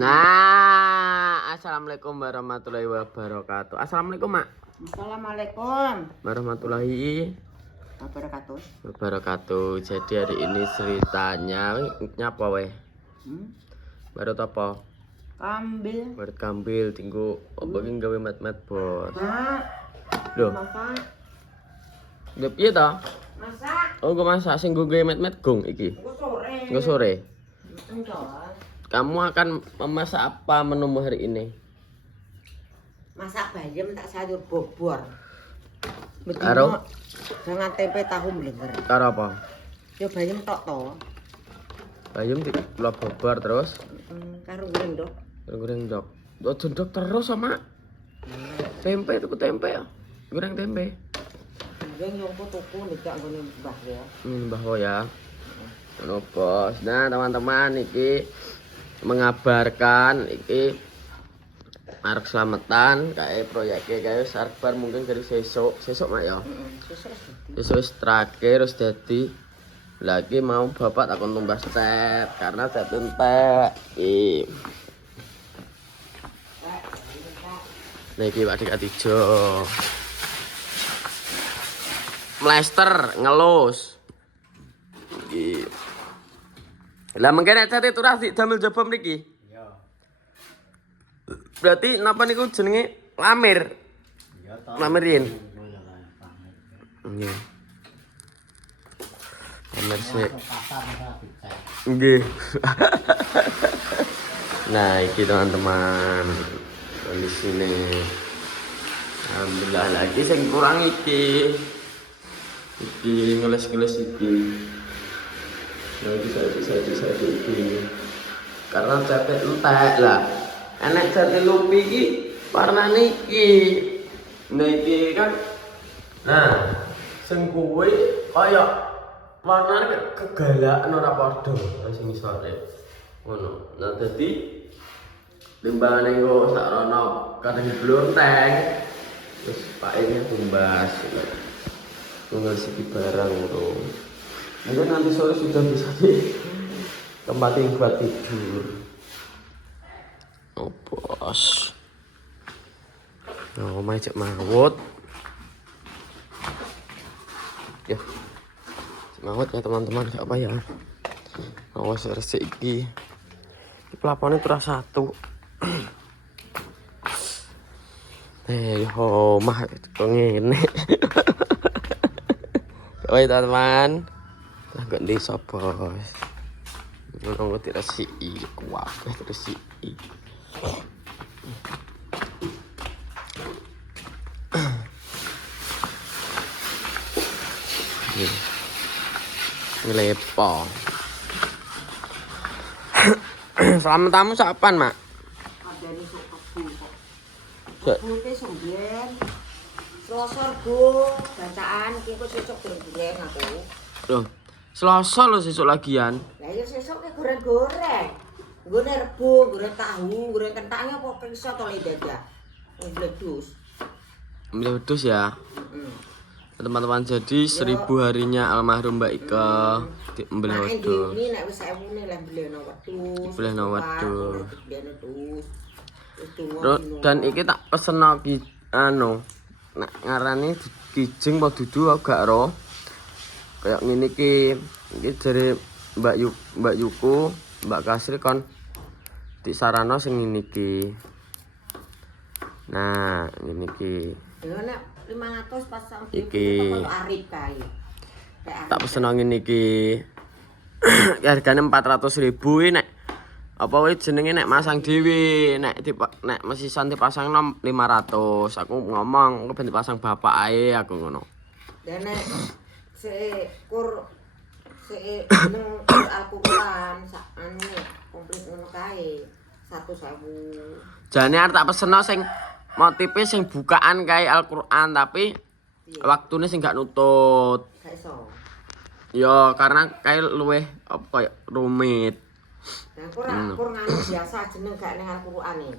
Nah, assalamualaikum warahmatullahi wabarakatuh. Assalamualaikum, Mak. Assalamualaikum Warahmatullahi wabarakatuh. Jadi hari ini ceritanya nyapa weh? Baru apa? Kambil. Baru kambil tinggu apa ki gawe mat-mat bos. Loh. Masak. Lha piye ta? Masak. Oh, gua masak sing gawe mat-mat gong iki. Engko sore. Kamu akan memasak apa menumu hari ini? Masak bayam tak sayur bobor. Karo dengan tempe tahu mlenger. karo apa? Ya bayam tok to. Bayam di pulau bobor terus Karo goreng dok. goreng dok. Oh, jendok terus sama tempe tuku tempe ya. Goreng tempe. Goreng yo kok tuku nek gone Mbah ya. Mbah ya. Ono bos. Nah, teman-teman iki mengabarkan iki arek selamatan kayak proyeknya kayak sarbar mungkin dari sesuk mak ya. Sesuk wis terakhir wis dadi lagi mau bapak takon tumbas cat karena cat entek iki. Nah iki Pak Dik Atijo. Mlester ngelus. Iki. Lah mengkene cat itu ras damel jaba mriki. Iya. Berarti napa niku jenenge lamir? Iya ta. Lamir yen. Nggih. Lamir sik. Nggih. Nah, iki teman-teman. Kondisine. Alhamdulillah lagi sing kurang iki. Iki ngeles-ngeles iki. Nah, bisa iki. Karena capek entek lah. Enek jati lupi iki warnane iki. Nah iki kan. Nah, sing kuwi kaya warnane kegalakan ora padha karo sing isore. Ngono. Nah, dadi timbangane engko sakrono kadang blonteng. Terus Pak ini tumbas. Tunggal segi barang ngono. Mungkin nanti sore sudah bisa ditempatin buat tidur. Oh bos. Oh cek mawut. Ya. Cek mawut ya teman-teman gak apa ya. Awas resik iki. Pelaponnya terus satu. Mah kok ngene. Oi teman-teman. Lah gak desa bos. Ngono kok resiki kuat resiki. Ngelepo. Selamat tamu sapan, Mak? Adane sok kebu kok. Mungkin sembilan. Selosor Bu, bacaan iki kok sesuk goreng aku. Loh, Selasa lho sesuk lagian. Lah ya sesuk ki goreng-goreng. Nggone rebo, goreng tahu, goreng kentangnya apa periksa to le dadak. Wis mledus. Mledus ya. Teman-teman jadi 1000 harinya almarhum Mbak Ika di embelih wedhus. Ini nek wis 1000 lah mbleno wedhus. Mbleno wedhus. Dan iki tak peseno ki anu nek ngarani kijing apa dudu gak ro. Kayak ngene iki dari Mbak Yuku, Mbak Kasri kon disarano sing ngene iki. Nah, ngene iki. Ya nek 500 pasang iki arif kae. Tak pesen ngene iki. Hargane 400.000 nek apa wae jenenge nek masang dhewe nek mesisan dipasang 500. Aku ngomong aku ben dipasang bapak ae aku ngono. Dan nek neng Al-Qur'an sak anu komplit ngono kae 1.000. Jane arep tak peseno sing motife sing bukaan kae Al-Qur'an tapi waktune sing gak nutut. Gak iso. Ya karena kae luweh apa kaya rumit. Nah, kur nganu biasa jeneng gak ning Al-Qur'an e.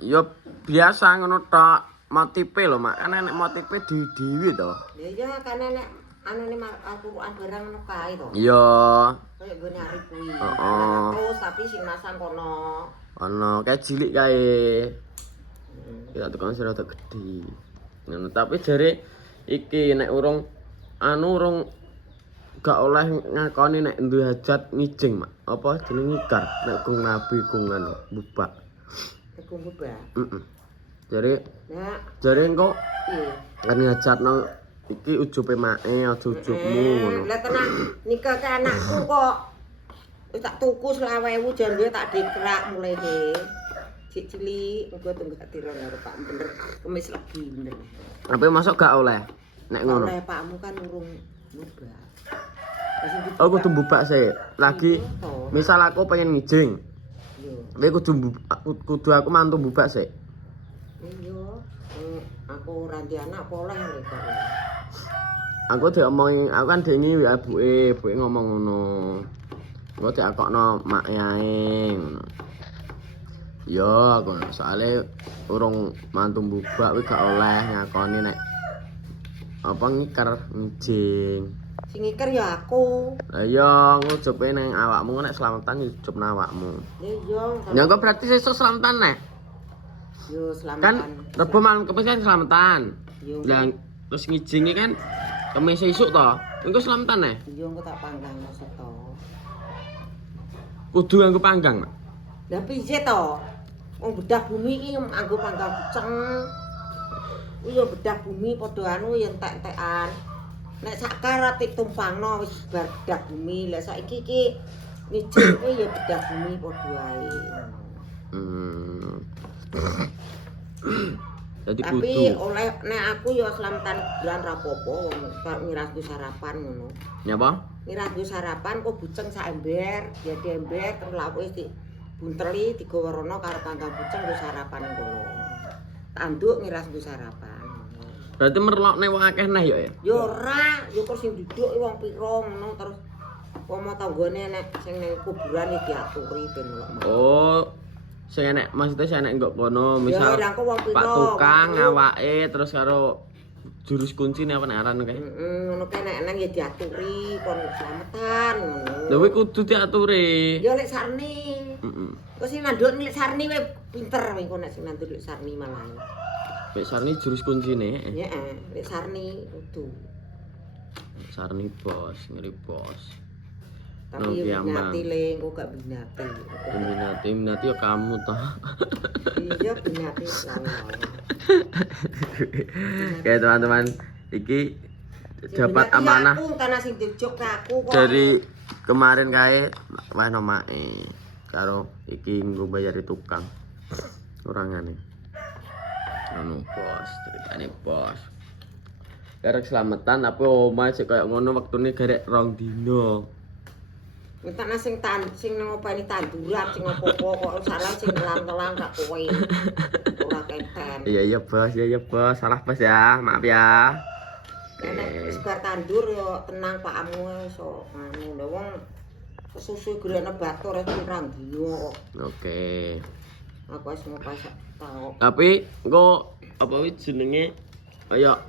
Ya biasa ngono tok motife lho, Mak. Kan nek motife dhewe to. Ya iya kan nek anune Al-Qur'an barang ngono kae to. Iya. Kayak gue nyari kuwi. Heeh. Terus tapi sing masang kono. Ono kayak cilik kae. Ya tukang sing rada gedhe. Ngono tapi jare iki nek urung gak oleh ngakoni nek duwe hajat ngijing, Mak. Apa jeneng ngikar nek kung nabi kung anu bubak. Tegung bubak. Heeh. Jare Nah, engko piye? kan ngajatno iki ujupe mae aja ujubmu ngono. Lah tenan nikah ke anakku kok. Wis tak tuku 20.000 jan dia tak dikrak mulai he. Cik cilik engko tunggu tak tiro karo Pak bener. Kemis lagi bener. Tapi masuk gak oleh nek ngono. Oleh Pakmu kan urung nyoba. Oh kudu bubak sih. Lagi misal aku pengen ngijing. Yo. Kowe kudu aku mantu bubak sih. Iya. Aku ora ndek anak apa oleh mereka. Aku diomongi, aku kan dengi WA ibuke ngomong ngono. Engko diakokno mak yae ngono. Yo, aku soalnya urung mantu bubak kuwi gak oleh ngakoni nek apa ngikar ngijing. Sing iker ya aku. Lah iya, ngujupe ning awakmu nek slametan ngujup nang awakmu. Iya. Ya kok berarti sesuk slametan nek. Yo selamat Kan Rebo malam kemis kan slametan. Yo. Lah terus ngijingi kan kemis esuk to. Engko slametan nek. Yo engko tak panggang maksud to. Kudu nganggo panggang, Mak. Lah piye to? Wong bedah bumi iki nganggo panggang buceng. Iya bedah bumi padha anu ya entek-entekan. Nek sak karat ditumpangno wis bar bedah bumi. Lah saiki iki mijil kuwi ya bedah bumi padha wae. Jadi Tapi kudu. oleh nek aku ya slametan bulan rapopo wong ngirasku sarapan ngono. Nyapa? Ngirasku sarapan kok buceng sak ember, jadi ember terus lawuh di bunteli digawa rono karo panggang buceng ku sarapan ngono. Tanduk ngirasku sarapan. Berarti merlokne wong akeh neh ya. Ya ora, ya kok sing duduk wong pira ngono terus pomo tanggane nek sing ning kuburan iki diaturi ben melok. Oh. Sing enek maksudnya sing enek nggo kono, misal Ya wong pira. Pak tukang ngawake terus karo jurus kunci apa nek aran kae. Ngono kae nek nang ya diaturi kon slametan ngono. Lha kuwi kudu diaturi. Ya lek sarni. Heeh. Kok sing nanduk lek sarni wae pinter wae kok nek sing nanduk lek sarni malah. Mek Sarni jurus kuncine. Heeh, lek sarni kudu. Sarni bos, ngeri bos. Tapi yo binati le, engko gak binati. Minati yo kamu toh. Iya binati selalu. Oke teman-teman, iki dapat amanah Aku tanah sing dijok aku kok. dari kemarin kae wah nomake karo iki nggo bayari tukang. Orangane. Anu bos, ceritane bos. Garek selamatan apa omah sik koyo ngono wektune garek 2 dina. Minta sing sing ngopeni tanduran sing opo-opo kok salah sing telang-telang gak kowe. Ora keten. Iya bos, salah bos ya, maaf ya. Nek wis bar tandur yo tenang pakmu iso anu lho wong kesusu grene batur wis pirang dina. Oke. Aku wis ngopas tau. Tapi engko apa wis jenenge kaya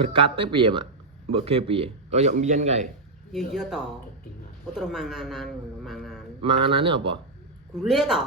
berkate piye, Mak? Mbok ge piye? Kaya mbiyen kae. Ya iya to. Terus manganan ngono mangan. Manganane apa? Gule to.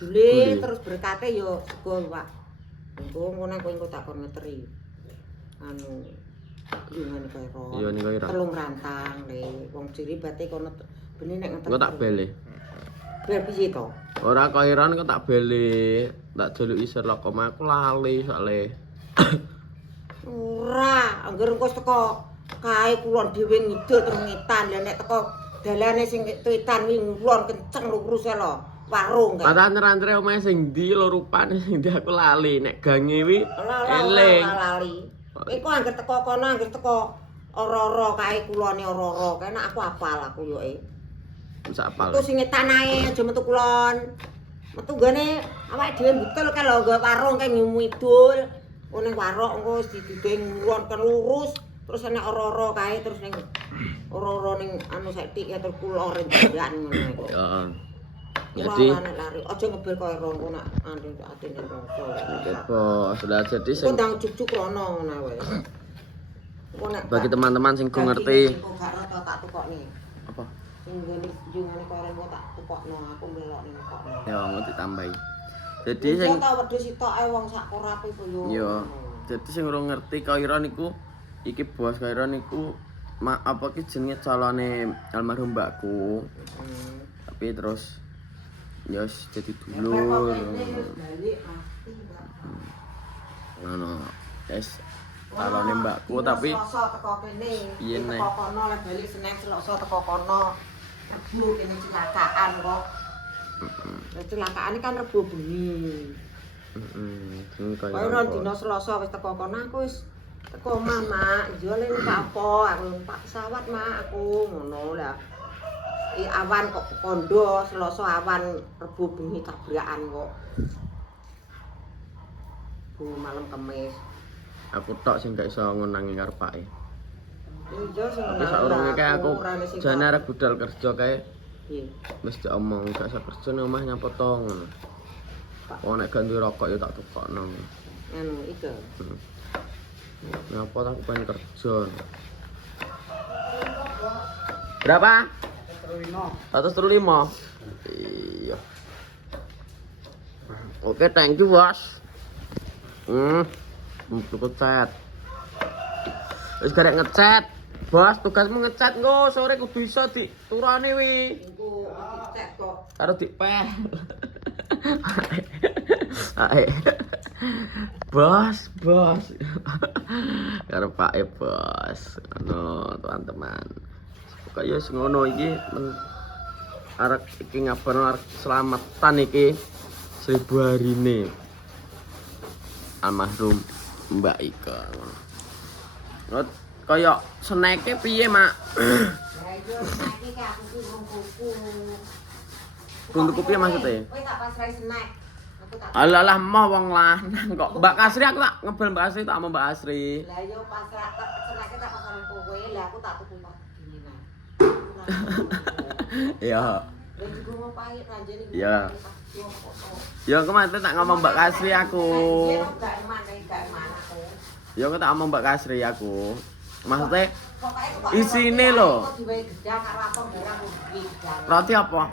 Gule terus berkate yo sego, Pak. Engko engko tak kon ngeteri. Anu ngene kaya ro. Iya ning kaya. Telung rantang le. Wong ciri bate kono bene nek ngeteri. Engko tak bele. Bel piye to? Ora kairan kok tak bele. Tak jaluki Sherlock Holmes aku lali soalé. Ora, angger engko teko kae kulon dhewe ngidul terus ngetan. Lah nek teko dalane sing tuitan wi ngulon kenceng lho kruse lho. Warung kae. Padahal nyerantre omahe sing ndi lho rupane sing ndi aku lali. Nek gange wi eling. Lali. Iku angger teko kono angger teko ora-ora kae kulone ora-ora kae nek aku apal aku yo Bisa apal. Metu sing ngetan ae aja metu kulon. Metu gane awake dhewe butel kae lho warung kae ngidul. Oh ning warok engko wis diduding ngulon kan lurus terus ana ora-ora kae terus ning ora-ora ning anu saiki ya terus kuloren jangan ngono iku. Heeh. Jadi Jadi lari aja ngebel koyo rongko nak atine rongko. bos, sudah jadi Kok ndang juk-juk rono ngono wae. Bagi teman-teman sing go ngerti. Kok gak rata tak tukokne. Apa? Sing ngene jungane koren kok tak tukokno, aku melokne tukokno. Ya mau ditambahi. Jadi Sing sing tak wedhus sitok ae wong sak korape ku yo. yo. Jadi sing urung ngerti Kaira niku iki bos Kaira niku apa ki jenenge calone almarhum mbakku. Tapi terus ya jadi dulur. Ngono. Wis calone mbakku tapi Selasa teko kene. Piye nek? Teko kono lek bali Senin Selasa teko kono. Rebu kene celakaan kok. Celakaan kan Rebu bengi. Sing Kaya kaya ora dina Selasa wis teko kono aku wis teko omah, Mak. Yo lene apa? Aku numpak pesawat, Mak. Aku ngono lah. Awan kok kondo Selasa awan Rebu bengi tabrakan kok. Bu malam Kamis. aku tok sing gak iso ngenangi karepake. Iya sing Tapi saurunge kae aku jane arep budal kerja kae wis diomong gak iso kerja nang omah nyapa to ngono. Oh nek gak duwe rokok ya tak tukokno. Anu iku. Ngapa aku pengen kerja. Berapa? 135. Iya. Oke, thank you, Bos. Cukup chat. Wis garek ngechat. Bos, tugasmu ngechat engko sore kudu iso diturani wi. Iku cek kok. Karo dipeh. Ae. Bos. Karo Pak Bos. Ngono, teman-teman. Kaya wis ngono iki arek iki ngabarno arek selamatan iki 1000 harine. Almarhum Mbak Ika. Nut kaya sneke piye, Mak? Ya iku snack iki aku ki urung kuku. Kudu piye maksude? Kowe tak pasrai snack. Aku tak. Alalah mah wong lanang kok. Mbak Kasri aku tak ngebel Mbak Kasri tak sama Mbak Asri. Lah yo pasrah snack tak pasaran kowe, lah aku tak tuku kok gini nah. Iya. Lah juga mau pahit ranjene. Iya. Ya kemarin tak ngomong Mbak Kasri aku. Gak mana aku. Ya aku tak ngomong Mbak Kasri aku. Maksudnya isine lho. Roti apa?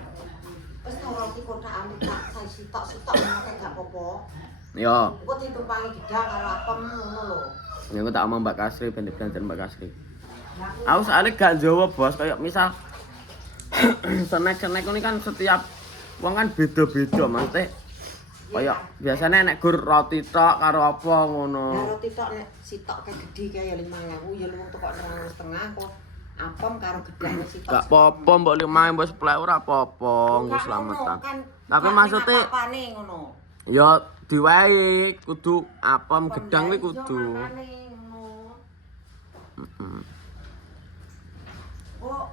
Wis roti kotak ambek tak saya sitok-sitok kayak gak apa-apa. Ya. Kok ditumpangi gedang karo apem ngono lho. Ya aku tak ngomong Mbak Kasri ben dibelanjar Mbak Kasri. Aku soalnya gak jawab bos, kayak misal snack-snack ini kan setiap wong kan beda-beda maksudnya. Kayak biasanya nek gur roti tok karo apa ngono. Lah roti tok nek sitok kayak gede kaya 5.000 ya luwung teko 2,5 kok. Apem karo gedang sitok. Gak apa-apa mbok 5 mbok 10 ora apa-apa, nggo slametan. Tapi maksudnya apane ngono. ya diwae kudu apem gedang kuwi kudu. Oh,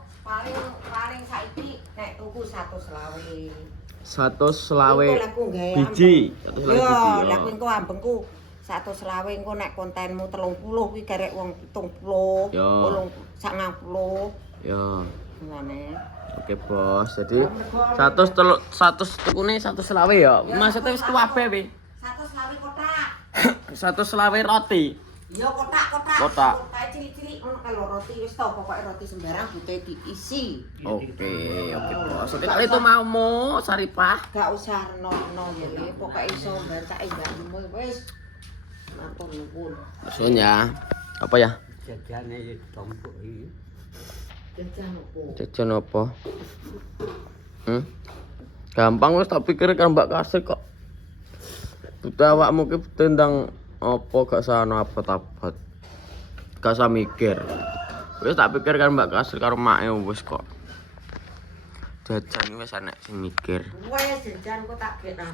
paling saiki nek tuku 120. 120 biji. 120 biji. Yo, lah kuwi engko ambengku 120 engko nek kontenmu 30 kuwi garek wong 70. Yo. 90. Ya. Ngene. Oke, Bos. Jadi 100 tukune 120 ya. Maksudnya wis tuwabe wi. 120 kotak. 120 roti. Yo kotak-kotak. Kotak. Kotak cilik-cilik ngono kalau roti wis tau pokoke roti sembarang butuh diisi. Oke, Bos. Oke, kalau itu maumu Saripah. Gak usah no ya, pokoke iso bancake mbakmu wis. Matur nuwun. Maksudnya apa ya? Jajane ya tompok iki. Jajan opo? Jajan apa? Gampang wis tak pikir kan Mbak Kasih kok. Buta awakmu ki tendang apa gak sana abot-abot. Gak usah mikir. Wis tak pikir kan Mbak Kasih karo make wis kok. Jajan wis enek sing mikir. Wes jajan kok tak gek nang.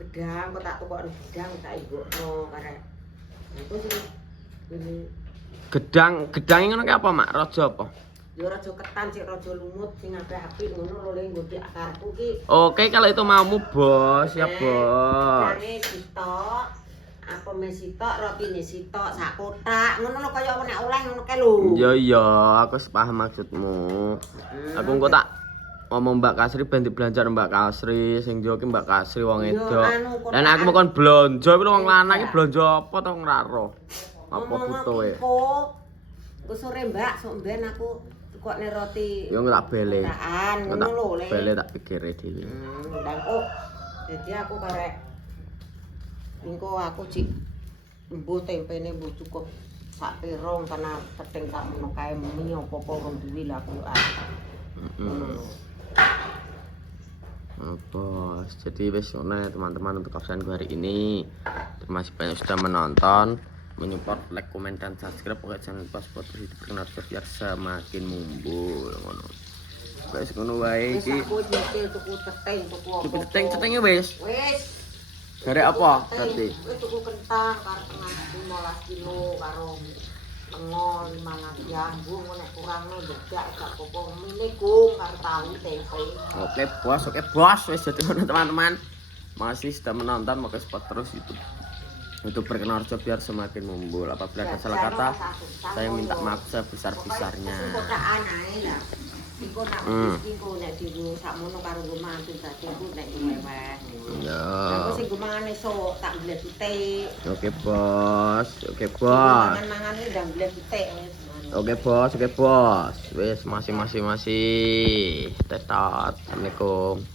Gedang kok tak tukokno gedang tak ibukno karek. Iku sing ini Gedang ngono ki apa, Mak? Raja apa? yo raja ketan sik raja lumut sing apik-apik ngono lho le nggo akarku ki. Oke, kalau itu maumu, Bos. Ya, Bos. Gedane sitok, apeme sitok, rotine sitok, sak kotak. Ngono lho kaya nek oleh ngono kae lho. Iya, aku sepaham maksudmu. Aku engko tak ngomong Mbak Kasri ben dibelajar Mbak Kasri, sing joki Mbak Kasri wong Iya, edok. anu, kotak. Lah nek aku mau kon blonjo iki wong lanang iki blonjo apa to ora ro. Apa butuhe? Engko sore Mbak, sok ben aku tukokne roti. Yo nggak bele. Kotaan ngono lho, Le. Bele tak pikire dhewe. Dan kok jadi aku karek engko aku cik mbuh tempene mbuh cukup sak pirong karena keting tak ngono kae mie apa-apa wong duwe lah aku Bos, jadi wes ya teman-teman untuk absen gue hari ini. Terima kasih banyak sudah menonton, menyupport, like, komen dan subscribe. Pokoknya jangan lupa support hidup Preneurshow biar semakin mumbul ngono. Guys, ngono wae iki. Aku mikir tuku ceteng, tuku apa. Tuku ceteng-cetenge wis. Wis. Garek apa berarti? Wis tuku kentang karo tengah 15 kilo karo lengo 5 jambu nek kurangno ndedak gak apa-apa mine gung karo tahu tempe. Oke bos, wis jadi ngono teman-teman. Masih sudah menonton, maka support terus YouTube Preneurshow biar semakin mumbul. Apabila ada salah kata, saya minta maaf sebesar-besarnya. Kotaan ae lah. Iku nak iku nek diru sakmono karo mantu dadi iku nek diweweh. Ya. Aku sing gumangan esuk tak mlet titik. Oke bos. Mangan-mangan iki ndang mlet titik wis. Oke bos. Wis masih. Tetot. Assalamualaikum.